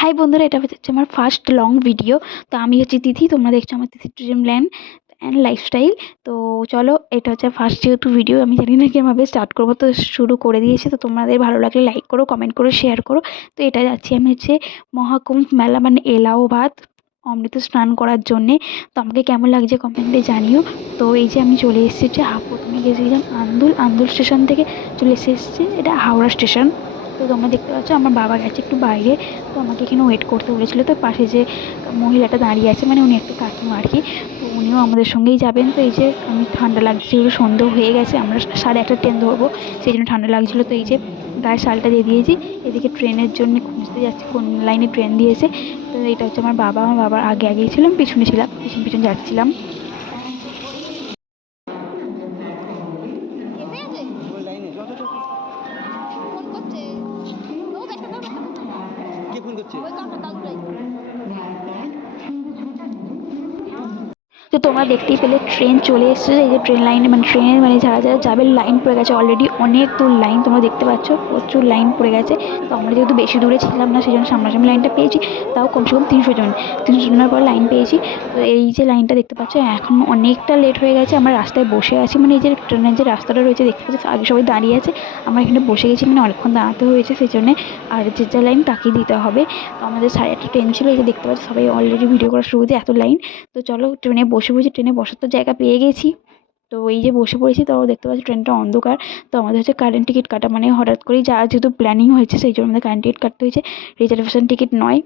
High বন্ধুরা, এটা হচ্ছে আমার ফার্স্ট লং ভিডিও। তো আমি হচ্ছে তিথি, তোমরা দেখছো আমার তিথি ড্রিমল্যান্ড অ্যান্ড লাইফস্টাইল। তো চলো, এটা হচ্ছে ফার্স্ট যেহেতু ভিডিও, আমি জানি না কীভাবে স্টার্ট করবো, তো শুরু করে দিয়েছি। তো তোমাদের ভালো লাগলে লাইক করো, কমেন্ট করো, শেয়ার করো। তো এটা যাচ্ছি আমি হচ্ছে মহাকুম্ভ মেলা মানে এলাহাবাদ অমৃত স্নান করার জন্যে। তো আমাকে কেমন লাগছে কমেন্টে জানিও। তো এই যে আমি চলে এসেছি হচ্ছে প্রথমে গেছিলাম আন্দুল স্টেশন থেকে চলে এসেছি এটা হাওড়া স্টেশন। তো তোমরা দেখতে পাচ্ছ আমার বাবা গেছে একটু বাইরে, তো আমাকে এখানে ওয়েট করতে বলেছিলো। তো পাশে যে মহিলাটা দাঁড়িয়ে আছে মানে উনি একটু কাকিমা আর কি, তো উনিও আমাদের সঙ্গেই যাবেন। তো এই যে আমি ঠান্ডা লাগছে, যেগুলো সন্ধ্যে হয়ে গেছে, আমরা 1:30 ট্রেন ধরবো, সেই জন্য ঠান্ডা লাগছিলো। তো এই যে গায়ে শালটা দিয়ে দিয়েছি, এদিকে ট্রেনের জন্য খুঁজতে যাচ্ছি কোন লাইনে ট্রেন দিয়েছে। তো এটা হচ্ছে আমার বাবার আগেই ছিলাম, পিছনে ছিলাম, পিছন যাচ্ছিলাম। তো তোমরা দেখতেই পেলে ট্রেন চলে এসেছে। এই যে ট্রেন লাইনে মানে ট্রেনের মানে যারা যাবে লাইন পড়ে গেছে অলরেডি, অনেক দূর লাইন, তোমরা দেখতে পাচ্ছ প্রচুর লাইন পড়ে গেছে। তো আমরা যেহেতু বেশি দূরে ছিলাম না, সেই জন্য সামনাসামনি লাইনটা পেয়েছি, তাও কমসে কম 300 জনের পর লাইন পেয়েছি। তো এই যে লাইনটা দেখতে পাচ্ছ, এখন অনেকটা লেট হয়ে গেছে, আমরা রাস্তায় বসে আছি। মানে এই যে ট্রেনের যে রাস্তাটা রয়েছে দেখতে পাচ্ছি, আগে সবাই দাঁড়িয়ে আছে, আমরা এখানে বসে গেছি, মানে অনেকক্ষণ দাঁড়াতে হয়েছে সেই জন্যে। আর যে লাইন তাকেই দিতে হবে। তো আমাদের 1:30 ট্রেন ছিল, এই যে দেখতে পাচ্ছি সবাই অলরেডি ভিডিও করা শুরু হয়েছে, এত লাইন। তো চলো ট্রেনে বসে ট্রেনে বসার তো জায়গা পেয়ে গেছি। তো এই যে বসে পড়েছি, তো দেখতে পাচ্ছি ট্রেনটা অন্ধকার। তো আমাদের হচ্ছে কারেন্ট টিকিট কাটা, মানে হঠাৎ করেই যেহেতু প্ল্যানিং হয়েছে সেই জন্য আমাদের কারেন্ট টিকিট কাটতে হয়েছে, রিজার্ভেশন টিকিট নয়।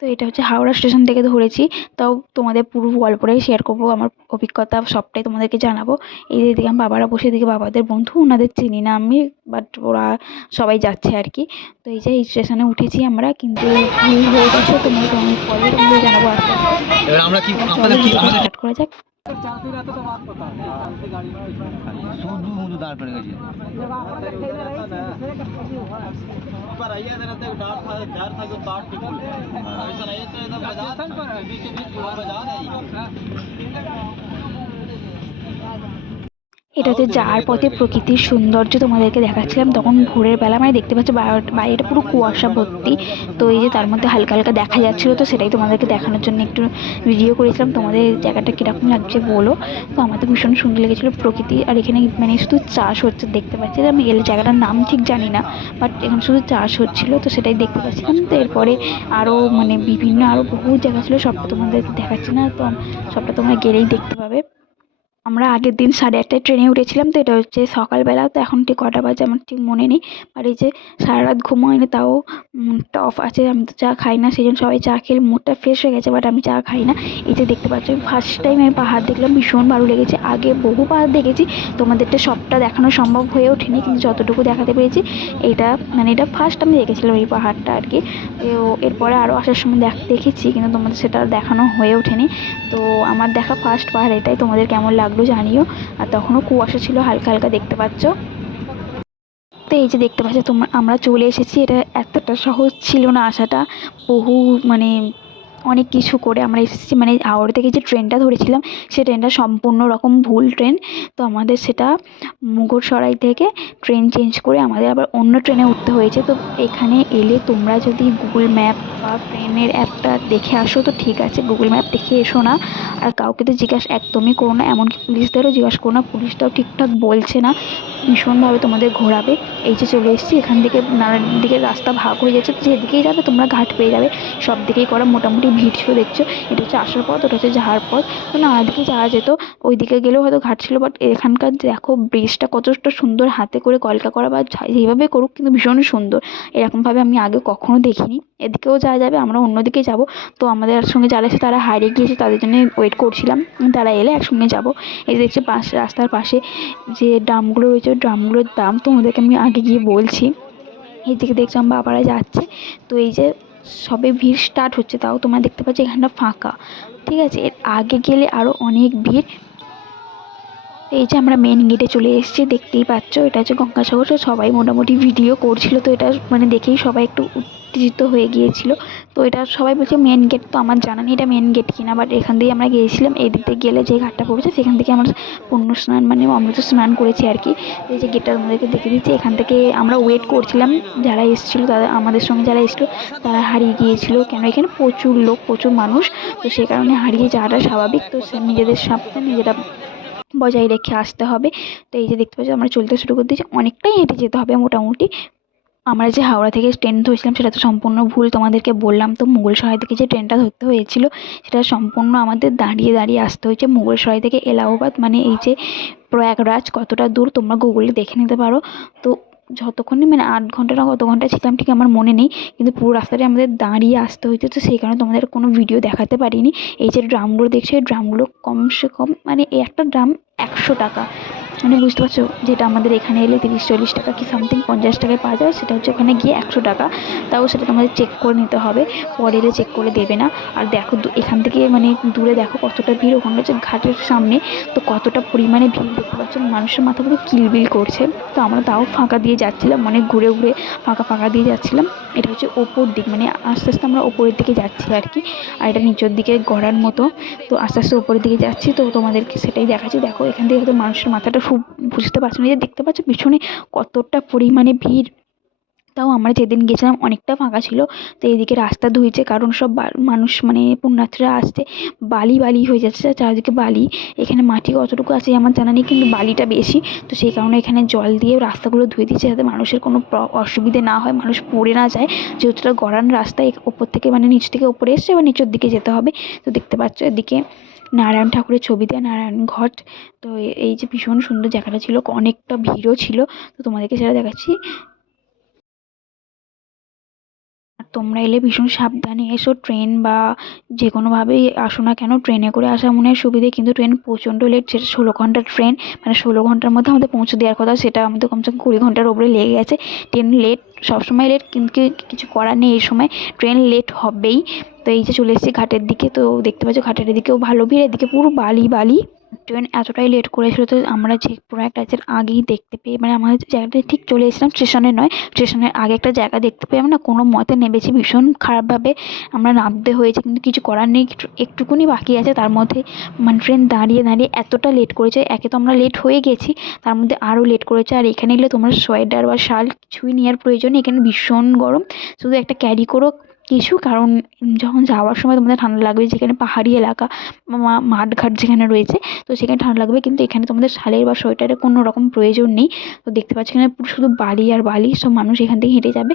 তো এটা হচ্ছে হাওড়া স্টেশন থেকে ধরেছি। তাও তোমাদের পুরো গল্পটাই শেয়ার করবো, আমার অভিজ্ঞতা সবটাই তোমাদেরকে জানাবো। এই যে এদিকে আমার বাবারা বসে, এদিকে বাবাদের বন্ধু, ওনাদের চিনি না আমি, বাট ওরা সবাই যাচ্ছে আর কি। তো এই যে এই স্টেশনে উঠেছি আমরা, কিন্তু ভিড় হয়ে গেছে, তোমাদের পরে তোমাদের জানাবো আস্তে আস্তে। এবার আমরা কি স্টার্ট করা যাক। শুধু দাঁড় পড়ে গেছে। এটা হচ্ছে যাওয়ার পথে প্রকৃতির সৌন্দর্য তোমাদেরকে দেখাচ্ছিলাম, তখন ভোরের বেলা, মানে দেখতে পাচ্ছ বাইরেটা পুরো কুয়াশা ভর্তি। তো এই যে তার মধ্যে হালকা হালকা দেখা যাচ্ছিলো, তো সেটাই তোমাদেরকে দেখানোর জন্য একটু ভিডিও করেছিলাম। তোমাদের জায়গাটা কীরকম লাগছে বলো। তো আমার তো ভীষণ সুন্দর লেগেছিলো প্রকৃতি, আর এখানে মানে শুধু চাষ হচ্ছে দেখতে পাচ্ছি। আমি এলে জায়গাটার নাম ঠিক জানি না, বাট এখানে শুধু চাষ হচ্ছিলো, তো সেটাই দেখতে পাচ্ছিলাম। তো এরপরে আরও মানে বিভিন্ন আরও বহু জায়গা ছিল, সবটা তোমাদের দেখাচ্ছি না, তো সবটা তোমরা গেলেই দেখতে পাবে। আমরা আগের দিন 1:30টায় ট্রেনে উঠেছিলাম। তো এটা হচ্ছে সকালবেলা, তো এখন ঠিক কটা বাজে আমার ঠিক মনে নেই। আর এই যে সারা রাত ঘুম হয়নি, তাও মুডটা অফ আছে, আমি তো চা খাই না, সেই জন্য সবাই চা খেলে মুডটা ফ্রেশ হয়ে গেছে, বাট আমি চা খাই না। এই যে দেখতে পাচ্ছ, ফার্স্ট টাইম আমি পাহাড় দেখলাম, ভীষণ ভালো লেগেছে। আগে বহু পাহাড় দেখেছি, তোমাদেরটা সবটা দেখানো সম্ভব হয়ে ওঠেনি, কিন্তু যতটুকু দেখাতে পেরেছি এটা মানে এটা ফার্স্ট আমি দেখেছিলাম এই পাহাড়টা আর কি। তো এরপরে আরও আসার সময় দেখেছি, কিন্তু তোমাদের সেটা দেখানো হয়ে ওঠেনি। তো আমার দেখা ফার্স্ট পাহাড় এটাই। তোমাদের কেমন লাগলো জানিও। আর তখনও কুয়াশা ছিল হালকা হালকা, দেখতে পাচ্ছ। তো এই যে দেখতে পাচ্ছ আমরা চলে এসেছি। এটা এতটা সহজ ছিল না আসাটা, বহু মানে অনেক কিছু করে আমরা এসেছি। মানে হাওড়া থেকে যে ট্রেনটা ধরেছিলাম, সে ট্রেনটা সম্পূর্ণ রকম ভুল ট্রেন। তো আমাদের সেটা মুগলসরাই থেকে ট্রেন চেঞ্জ করে আমাদের আবার অন্য ট্রেনে উঠতে হয়েছে। তো এখানে এলে তোমরা যদি গুগল ম্যাপ বা ট্রেনের অ্যাপটা দেখে আসো তো ঠিক আছে, গুগল ম্যাপ দেখে এসো না। আর কাউকে তো জিজ্ঞাসা একদমই করো না, এমনকি পুলিশদেরও জিজ্ঞাসা করো না, পুলিশটাও ঠিকঠাক বলছে না, ভীষণভাবে তোমাদের ঘোরাবে। এই যে চলে এসেছি, এখান থেকে নানান দিকে রাস্তা ভাগ হয়ে যাচ্ছে, যেদিকেই যাবে তোমরা ঘাট পেয়ে যাবে, সব দিকেই করা মোটামুটি ভিড় ছিল দেখছো। এটা হচ্ছে আসার পথ, ওটা হচ্ছে যাওয়ার পথ। তো নানা দিকে যাওয়া যেত, ওই দিকে গেলেও হয়তো ঘাট ছিল, বাট এখানকার দেখো ব্রিজটা কতটা সুন্দর, হাতে করে কলকা করা বা যেইভাবে করুক, কিন্তু ভীষণ সুন্দর। এরকমভাবে আমি আগে কখনো দেখিনি। এদিকেও যাওয়া যাবে, আমরা অন্যদিকে যাব। তো আমাদের সঙ্গে যারা আছে তারা হারিয়ে গিয়েছে, তাদের জন্য ওয়েট করছিলাম, তারা এলে একসঙ্গে যাব। এই দেখছি রাস্তার পাশে যে ড্রামগুলো রয়েছে, ড্রামগুলোর দাম তোমাদেরকে আমি আগে গিয়ে বলছি। এইদিকে দেখছি আমার বাবারা যাচ্ছে। তো এই যে সবে ভিড় স্টার্ট হচ্ছে, তাও তোমরা দেখতে পাচ্ছ এখানটা ফাঁকা, ঠিক আছে। এর আগে গেলে আরও অনেক ভিড়। এই যে আমরা মেন গেটে চলে এসেছি, দেখতেই পাচ্ছ এটা হচ্ছে গঙ্গাসাগর। সবাই মোটামুটি ভিডিও করছিল, তো এটা মানে দেখেই সবাই একটু উত্তেজিত হয়ে গিয়েছিল। তো এটা সবাই বলছে মেন গেট, তো আমার জানা নেই এটা মেন গেট কিনা, বাট এখান দিয়ে আমরা গিয়েছিলাম। এই দিক দিয়ে গেলে যে ঘাটটা পড়েছে সেখান থেকে আমরা পুণ্য স্নান মানে অমৃত স্নান করেছি আর কি। এই যে গেটটা তোমাদেরকে দেখে দিচ্ছি, এখান থেকে আমরা ওয়েট করছিলাম, যারা এসেছিলো তাদের আমাদের সঙ্গে যারা এসেছিলো তারা হারিয়ে গিয়েছিল, কেন এখানে প্রচুর লোক প্রচুর মানুষ, তো সেই কারণে হারিয়ে যাওয়াটা স্বাভাবিক। তো সে নিজেদের সাবধান নিজেরা বজায় রেখে আসতে হবে। তো এই যে দেখতে পাচ্ছি আমরা চলতে শুরু করে দিয়েছি, অনেকটাই হেঁটে যেতে হবে মোটামুটি। আমরা যে হাওড়া থেকে ট্রেন ধরেছিলাম সেটা তো সম্পূর্ণ ভুল, তোমাদেরকে বললাম তো। মুঘলসরাই থেকে যে ট্রেনটা ধরতে হয়েছিল সেটা সম্পূর্ণ আমাদের দাঁড়িয়ে দাঁড়িয়ে আসতে হয়েছে। মুঘলসরাই থেকে এলাহাবাদ মানে এই যে প্রয়াগরাজ কতটা দূর তোমরা গুগলে দেখে নিতে পারো। তো যতক্ষণই মানে 8 ঘন্টা না কত ঘন্টা ছিলাম ঠিক আমার মনে নেই, কিন্তু পুরো রাস্তাটাই আমাদের দাঁড়িয়ে আসতে হয়েছে। তো সেই কারণে তোমাদের কোনো ভিডিও দেখাতে পারিনি। এই যে ড্রামগুলো দেখছো, এই ড্রামগুলো কমসে কম মানে এই একটা ড্রাম 100 টাকা, মানে বুঝতে পারছো, যেটা আমাদের এখানে এলে 30-40 টাকা কি সামথিং 50 টাকায় পাওয়া যায়, সেটা হচ্ছে ওখানে গিয়ে 100 টাকা। তাও সেটা তোমাদের চেক করে নিতে হবে, পরে এলে চেক করে দেবে না। আর দেখো এখান থেকে মানে দূরে দেখো কতটা ভিড়, ওখানে হচ্ছে ঘাটের সামনে, তো কতটা পরিমাণে ভিড় দেখতে পাচ্ছ, মানুষের মাথা পুরো কিলবিল করছে। তো আমরা তাও ফাঁকা দিয়ে যাচ্ছিলাম, মানে ঘুরে ঘুরে ফাঁকা ফাঁকা দিয়ে যাচ্ছিলাম। এটা হচ্ছে ওপর দিক, মানে আস্তে আস্তে আমরা ওপরের দিকে যাচ্ছি আর কি, আর এটা নিচের দিকে গড়ার মতো। তো আস্তে আস্তে ওপরের দিকে যাচ্ছি, তো তোমাদেরকে সেটাই দেখাচ্ছি। দেখো এখান থেকে হয়তো মানুষের মাথাটা খুব বুঝতে পারছো না, যে দেখতে পাচ্ছ পিছনে কতটা পরিমাণে ভিড়। তাও আমরা যেদিন গেছিলাম অনেকটা ফাঁকা ছিল। তো এইদিকে রাস্তা ধুয়েছে, কারণ সব মানুষ মানে পুণ্যার্থীরা আসছে, বালি বালি হয়ে যাচ্ছে চারিদিকে বালি। এখানে মাটি কতটুকু আছে আমার জানা নেই, কিন্তু বালিটা বেশি। তো সেই কারণে এখানে জল দিয়ে রাস্তাগুলো ধুয়ে দিচ্ছে, যাতে মানুষের কোনো অসুবিধে না হয়, মানুষ পড়ে না যায়। যেহেতু এটা গড়ান রাস্তায় ওপর থেকে মানে নিচ থেকে ওপরে এসছে, এবার নিচের দিকে যেতে হবে। তো দেখতে পাচ্ছ এদিকে নারায়ণ ঠাকুরের ছবি দেওয়া নারায়ণ ঘট। তো এই যে ভীষণ সুন্দর জায়গাটা ছিল, অনেকটা ভিড়ও ছিল, তো তোমাদেরকে সেটা দেখাচ্ছি। আর তোমরা এলে ভীষণ সাবধানে এসো, ট্রেন বা যে কোনোভাবেই আসো না কেন, ট্রেনে করে আসা মনে হয় সুবিধে, কিন্তু ট্রেন প্রচণ্ড লেট, সেটা 16 ঘন্টার ট্রেন, মানে 16 ঘন্টার মধ্যে আমাদের পৌঁছে দেওয়ার কথা, সেটা আমাদের কমসে কম 20 ঘন্টার ওপরে লেগে গেছে। ট্রেন লেট, সবসময় লেট, কিন্তু কিছু করার নেই, এই সময় ট্রেন লেট হবেই। তো এই যে চলে এসেছি ঘাটের দিকে, তো দেখতে পাচ্ছ ঘাটের দিকেও ভালো ভিড়, এদিকে পুরো বালি বালি। ট্রেন এতটাই লেট করেছিল, তো আমরা যে প্রয়াগরাজের আগেই দেখতে পেয়ে মানে আমাদের জায়গাটা ঠিক চলে এসেছিলাম, স্টেশনে নয়, স্টেশনের আগে একটা জায়গা দেখতে পেয়ে আমরা কোনো মতে নেমেছি, ভীষণ খারাপভাবে আমরা নামতে হয়েছে, কিন্তু কিছু করার নেই। একটুকুনি বাকি আছে, তার মধ্যে মানে ট্রেন দাঁড়িয়ে দাঁড়িয়ে এতটা লেট করেছে, একে তো আমরা লেট হয়ে গেছি, তার মধ্যে আরও লেট করেছে। আর এখানে এলে তোমরা সোয়েটার বা শাল কিছুই নেওয়ার প্রয়োজন নেই, এখানে ভীষণ গরম, শুধু একটা ক্যারি করো কিছু, কারণ যখন যাওয়ার সময় তোমাদের ঠান্ডা লাগবে, যেখানে পাহাড়ি এলাকা বা মাঠঘাট যেখানে রয়েছে, তো সেখানে ঠান্ডা লাগবে, কিন্তু এখানে তোমাদের শালের বা সোয়েটারের কোনো রকম প্রয়োজন নেই। তো দেখতে পাচ্ছি এখানে পুরো শুধু বালি আর বালি, সব মানুষ এখান থেকে হেঁটে যাবে।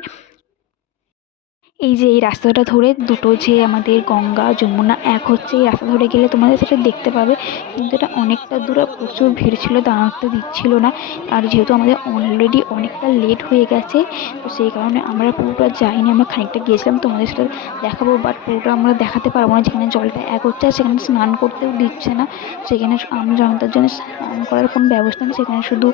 এই যে এই রাস্তাটা ধরে দুটো যে আমাদের গঙ্গা যমুনা এক হচ্ছে, এই রাস্তা ধরে গেলে তোমাদের সেটা দেখতে পাবে, কিন্তু এটা অনেকটা দূরে, প্রচুর ভিড় ছিল, দাঁড়াতে দিচ্ছিল না। আর যেহেতু আমাদের অলরেডি অনেকটা লেট হয়ে গেছে, তো সেই কারণে আমরা পুরোটা যাইনি, আমরা খানিকটা গিয়েছিলাম, তোমাদের সেটা দেখাবো, বাট পুরোটা আমরা দেখাতে পারবো না। যেখানে জলটা এক হচ্ছে আর সেখানে স্নান করতেও দিচ্ছে না, সেখানে আমরা জনতার জন্য স্নান করার কোনো ব্যবস্থা নেই, সেখানে শুধু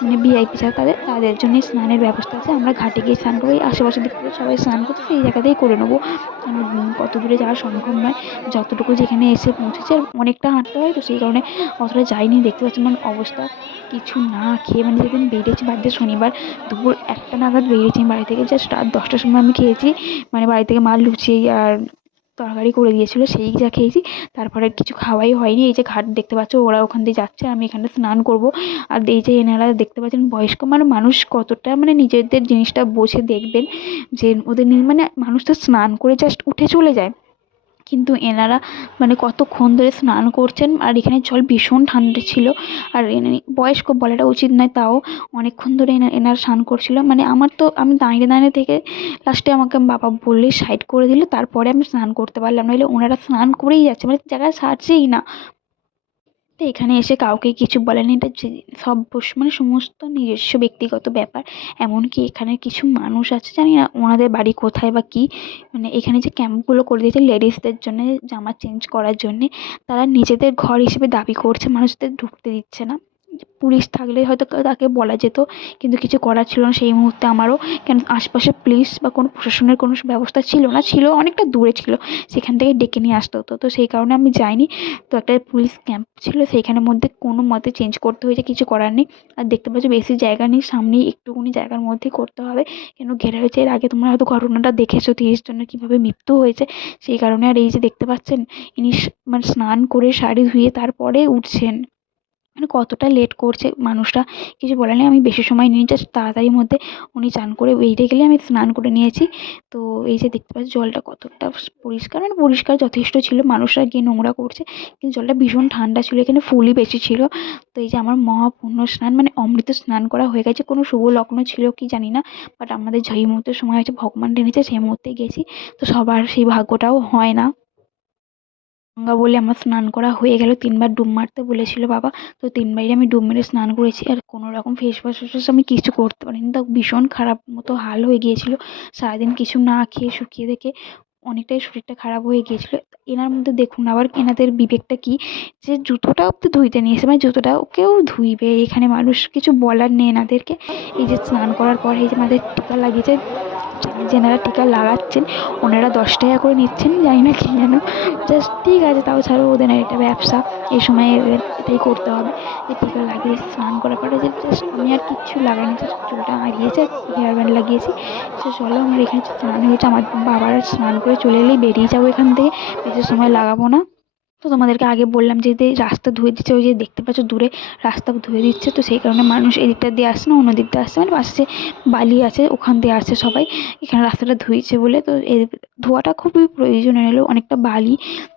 মানে ভিআইপি ছাড়া তাদের জন্যই স্নানের ব্যবস্থা আছে। আমরা ঘাটে গিয়ে স্নান করবো, এই আশেপাশে দেখতে সবাই স্নান করছে, সেই জায়গাতেই করে নেবো, কত দূরে যাওয়া সম্ভব নয়। যতটুকু যেখানে এসে পৌঁছেছে অনেকটা হাঁটতে হয়, তো সেই কারণে অতটা যাইনি। দেখতে পাচ্ছি আমার অবস্থা, কিছু না খেয়ে মানে যেদিন বেরিয়েছি বাড়িতে শনিবার দুপুর 1টা নাগাদ বেরিয়েছি বাড়ি থেকে, জাস্ট রাত 10টার সময় আমি খেয়েছি, মানে বাড়ি থেকে মা লুচি আর তরকারি করে দিয়েছিলো, সেই যা খেয়েছি, তারপরে কিছু খাওয়াই হয়নি। এই যে ঘাট দেখতে পাচ্ছ, ওরা ওখান দিয়ে যাচ্ছে, আমি এখানে স্নান করব। আর এই যে এনারা দেখতে পাচ্ছেন বয়স্ক মানে মানুষ, কতটা মানে নিজেদের জিনিসটা বোঝে দেখবেন, যে ওদের মানে মানুষ তো স্নান করে জাস্ট উঠে চলে যায়, কিন্তু এনারা মানে কতক্ষণ ধরে স্নান করছেন, আর এখানে জল ভীষণ ঠান্ডা ছিল। আর বয়স্ক বলাটা উচিত নয়, তাও অনেকক্ষণ ধরে এনারা স্নান করছিল, মানে আমার তো আমি দাঁড়িয়ে দাঁড়িয়ে থেকে লাস্টে আমাকে বাবা বললে সাইড করে দিল, তারপরে আমি স্নান করতে পারলাম, নইলে ওনারা স্নান করেই যাচ্ছে, মানে জায়গা ছাড়ছেই না। তো এখানে এসে কাউকে কিছু বলেনি, এটা যে সব মানে সমস্ত নিজস্ব ব্যক্তিগত ব্যাপার। এমনকি এখানে কিছু মানুষ আছে, জানি না ওনাদের বাড়ি কোথায় বা কী, মানে এখানে যে ক্যাম্পগুলো করে দিয়েছে লেডিসদের জন্যে, জামা চেঞ্জ করার জন্যে, তারা নিজেদের ঘর হিসেবে দাবি করছে, মানুষদের ঢুকতে দিচ্ছে না। পুলিশ থাকলে হয়তো তাকে বলা যেত, কিন্তু কিছু করার ছিল না সেই মুহূর্তে আমারও। কেন আশপাশে পুলিশ বা কোনো প্রশাসনের কোনো ব্যবস্থা ছিল না, ছিল অনেকটা দূরে ছিল, সেখান থেকে ডেকে নিয়ে আসতে হতো, তো সেই কারণে আমি যাইনি। তো একটা পুলিশ ক্যাম্প ছিল, সেইখানের মধ্যে কোনো মতে চেঞ্জ করতে হয়েছে, কিছু করার নেই। আর দেখতে পাচ্ছ বেশি জায়গা নেই, সামনেই একটুকুনি জায়গার মধ্যেই করতে হবে, কেন ঘেরা হয়েছে। এর আগে তোমরা হয়তো ঘটনাটা দেখেছো 30 জনের কীভাবে মৃত্যু হয়েছে, সেই কারণে। আর এই যে দেখতে পাচ্ছেন ইনি মানে স্নান করে শাড়ি ধুয়ে তারপরে উঠছেন, মানে কতটা লেট করছে মানুষটা, কিছু বলার নেই। আমি বেশি সময় নিইনি, জাস্ট তাড়াতাড়ির মধ্যে উনি চান করে বেরিয়ে গেলে আমি স্নান করে নিয়েছি। তো এই যে দেখতে পাচ্ছি জলটা কতটা পরিষ্কার, মানে পরিষ্কার যথেষ্ট ছিল, মানুষরা গিয়ে নোংরা করছে, কিন্তু জলটা ভীষণ ঠান্ডা ছিল, এখানে ফুলই বেশি ছিল। তো এই যে আমার মহাপুণ্য স্নান, মানে অমৃত স্নান করা হয়ে গেছে। কোনো শুভ লগ্ন ছিল কি জানি না, বাট আমাদের যেই মুহূর্তে সময় হয়েছে ভগবান টেনেছে সেই মুহূর্তে গেছি। তো সবার সেই ভাগ্যটাও হয় না। গঙ্গা বলে আমার স্নান করা হয়ে গেল, 3 বার ডুব মারতে বলেছিল বাবা, তো 3 বারই আমি ডুব মেরে স্নান করেছি। আর কোনো রকম ফেস ওয়াশ আমি কিছু করতে পারিনি, তো ভীষণ খারাপ মতো হাল হয়ে গিয়েছিল, সারাদিন কিছু না খেয়ে শুকিয়ে দেখে অনেকটাই শরীরটা খারাপ হয়ে গিয়েছিল। এনার মধ্যে দেখুন আবার এনাদের বিবেকটা কি, যে জুতোটাও তো ধুইতে নিয়ে এসে, মানে জুতোটাও কেউ ধুইবে, এখানে মানুষ কিছু বলার নেই এনাদেরকে। এই যে স্নান করার পর এই যে আমাদের টিকা লাগিয়েছে, যেনারা টিকা লাগাচ্ছেন ওনারা 10 টাকা করে নিচ্ছেন, জানি না কি যেন, জাস্ট ঠিক আছে, তাও ছাড়ো, ওদের এটা ব্যবসা, এই সময় এদের এটাই করতে হবে। যে টিকা লাগিয়ে স্নান করার পরে যে জাস্ট আমি আর কিচ্ছু লাগাইনি, জাস্ট চুলটা আঁড়িয়েছে, হেয়ার ব্যান্ড লাগিয়েছি। সে চলো আমার এখানে স্নান হয়েছে, আমার বাবার স্নান করে চলে এলেই বেরিয়ে যাবো এখান থেকে, বেশি সময় লাগাবো না। তো তোমাদেরকে আগে বললাম যে রাস্তা ধুয়ে দিচ্ছে, ওই যে দেখতে পাচ্ছ দূরে রাস্তা ধুয়ে দিচ্ছে, তো সেই কারণে মানুষ এদিকটা দিয়ে আসছে না, অন্য দিক দিয়ে আসছে, মানে পাশে যে বালি আছে ওখান দিয়ে আসছে সবাই, এখানে রাস্তাটা ধুয়েছে বলে। তো এই ধোয়াটা খুবই প্রয়োজনীয়, হলো অনেকটা বালি,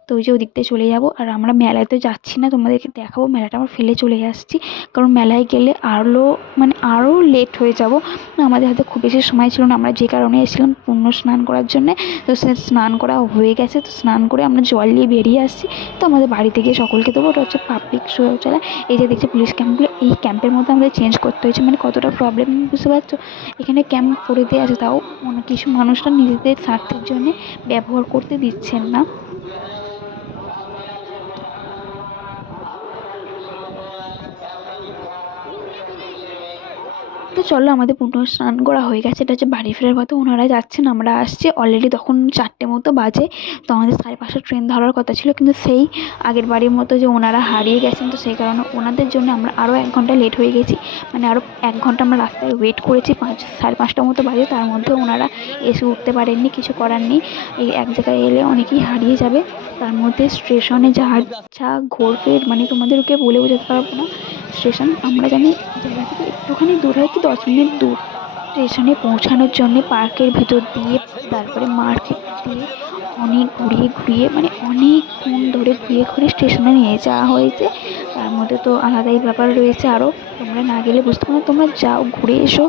তো ওই যে ওদিক দিয়ে চলে যাব। আর আমরা মেলায় তো যাচ্ছি না, তোমাদেরকে দেখাবো মেলাটা আমরা ফেলে চলে আসছি, কারণ মেলায় গেলে আরও মানে আরও লেট হয়ে যাব, আমাদের হাতে খুব বেশি সময় ছিল না। আমরা যে কারণে এসেছিলাম পুণ্য স্নান করার জন্যে, তো সে স্নান করা হয়ে গেছে, তো স্নান করে আমরা জল নিয়ে বেরিয়ে আসছি। তো আমাদের বাড়িতে গিয়ে সকলকে দেবো, ওটা হচ্ছে পাবলিক শৌচালয়। এই যে দেখছি পুলিশ ক্যাম্পগুলো, এই ক্যাম্পের মধ্যে আমাদের চেঞ্জ করতে হয়েছে, মানে কতটা প্রবলেম বুঝতে পারছো। এখানে ক্যাম্প করে দেওয়া আছে, তাও অনেক কিছু মানুষরা নিজেদের স্বার্থের জন্যে ব্যবহার করতে দিচ্ছেন না। তো চলো আমাদের পুণ্য স্নান করা হয়ে গেছে, এটা হচ্ছে বাড়ি ফেরার পথে ওনারা যাচ্ছেন, আমরা আসছি। অলরেডি তখন 4টে মতো বাজে, তো আমাদের 5:30 ট্রেন ধরার কথা ছিল, কিন্তু সেই আগের বাড়ির মতো যে ওনারা হারিয়ে গেছেন, তো সেই কারণে ওনাদের জন্য আমরা আরও 1 ঘন্টা লেট হয়ে গেছি, মানে আরও 1 ঘন্টা আমরা রাস্তায় ওয়েট করেছি। 5:30 মতো বাজে, তার মধ্যে ওনারা এসে উঠতে পারেননি, কিছু করার নেই। এই এক জায়গায় এলে অনেকেই হারিয়ে যাবে, তার মধ্যে স্টেশনে যা ঘোরফের, মানে তোমাদেরকে বলে বোঝাতে পারবো না। স্টেশন আমরা জানি জায়গা থেকে একটুখানি দূর হয়, কি 10 মিনিট দূর। স্টেশনে পৌঁছানোর জন্যে পার্কের ভিতর দিয়ে, তারপরে মার্কেট দিয়ে অনেক ঘুরিয়ে ঘুরিয়ে, মানে অনেকক্ষণ ধরে ঘুরিয়ে ঘুরিয়ে স্টেশনে নিয়ে যাওয়া হয়েছে। তার মধ্যে তো আলাদাই ব্যাপার রয়েছে আরও, তোমরা না গেলে বুঝতে পারো না, তোমরা যাও ঘুরে এসো।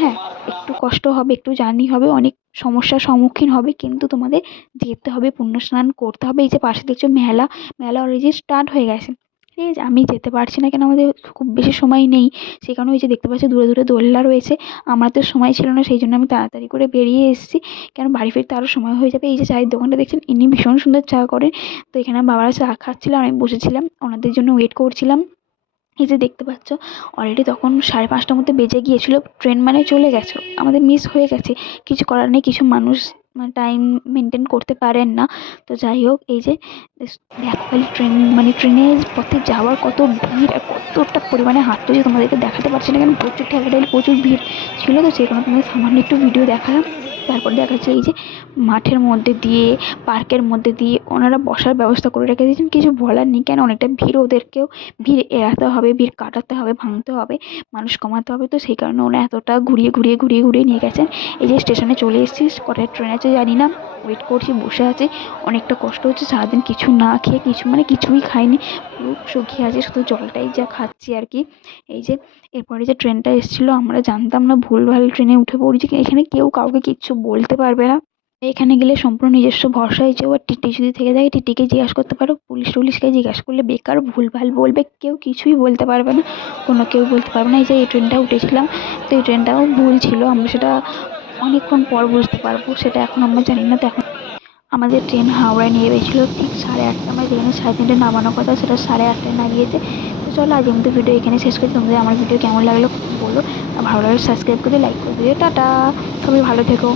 হ্যাঁ, একটু কষ্ট হবে, একটু জার্নি হবে, অনেক সমস্যার সম্মুখীন হবে, কিন্তু তোমাদের যেতে হবে, পুণ্য স্নান করতে হবে। এই যে পাশে দেখছো মেলা, মেলা অলরেডি স্টার্ট হয়ে গেছে, ঠিক আছে। আমি যেতে পারছি না, কেন আমাদের খুব বেশি সময় নেই, সেই কারণে ওই যে দেখতে পাচ্ছি দূরে দূরে দোলনা রয়েছে, আমার তো সময় ছিল না, সেই জন্য আমি তাড়াতাড়ি করে বেরিয়ে এসেছি, কেন বাড়ি ফিরতে আরও সময় হয়ে যাবে। এই যে চায়ের দোকানটা দেখছেন, ইনি ভীষণ সুন্দর চা করেন, তো এখানে আমার বাবারা চা খাচ্ছিল, আমি বসেছিলাম ওনাদের জন্য ওয়েট করছিলাম। এই যে দেখতে পাচ্ছ অলরেডি তখন 5:30টার মধ্যে বেজে গিয়েছিল, ট্রেন মানে চলে গেছে, আমাদের মিস হয়ে গেছে, কিছু করার নেই, কিছু মানুষ মানে টাইম মেনটেন করতে পারেন না। তো যাই হোক, এই যে দেখো ট্রেন, মানে ট্রেনের পথে যাওয়ার কত ভিড় আর কতটা পরিমাণে হাঁটতে হচ্ছে, তোমাদেরকে দেখাতে পারছি না, কেন প্রচুর ঠেলাঠেলি, প্রচুর ভিড় ছিল, তো সেই কারণে তোমাদের সামান্য একটু ভিডিও দেখালাম। তারপর দেখাচ্ছে এই যে মাঠের মধ্যে দিয়ে, পার্কের মধ্যে দিয়ে ওনারা বসার ব্যবস্থা করে রেখে দিয়েছেন, কিছু বলার নেই, কেন অনেকটা ভিড়, ওদেরকেও ভিড় এড়াতে হবে, ভিড় কাটাতে হবে, ভাঙতে হবে, মানুষ কমাতে হবে, তো সেই কারণে ওরা এতটা ঘুরিয়ে ঘুরিয়ে ঘুরিয়ে ঘুরিয়ে নিয়ে গেছেন। এই যে স্টেশনে চলে এসেছিস, কটায় ট্রেন আছে জানি না, ওয়েট করছি, বসে আছি, অনেকটা কষ্ট হচ্ছে, সারাদিন কিছু না খেয়ে, মানে কিছুই খাইনি, পুরো শুকিয়ে আছে, শুধু জলটাই যা খাচ্ছি আর কি। এই যে এরপরে যে ট্রেনটা এসেছিলো, আমরা জানতাম না, ভুলভাল ট্রেনে উঠে পড়েছি, এখানে কেউ কাউকে কিচ্ছু বলতে পারবে না, এখানে গেলে সম্পূর্ণ নিজস্ব ভরসায় যেও। আর টিটি যদি থেকে যায়, টিটিকে জিজ্ঞাসা করতে পারো, টুলিশকে জিজ্ঞাসা করলে বেকার ভুলভাল বলবে, কেউ কিছুই বলতে পারবে না, কেউ বলতে পারবে না। এই যে এই ট্রেনটা উঠেছিলাম, তো এই ট্রেনটাও ভুল ছিল, আমরা সেটা অনেকক্ষণ পর বুঝতে পারবো, সেটা এখন আমরা জানি না। তো এখন আমাদের ট্রেন হাওড়ায় নেমেছিল ঠিক 8:30, আমরা যেখানে 3:30 নামানোর কথা সেটা 8:30টায় নামিয়েছে। তো চলো আজ আমাদের ভিডিও এখানে শেষ করছি। তোমাদের আমার ভিডিও কেমন লাগলো বলো, আর ভালো লাগলে সাবস্ক্রাইব করে লাইক করে দিও। টাটা, সবাই ভালো থেকো।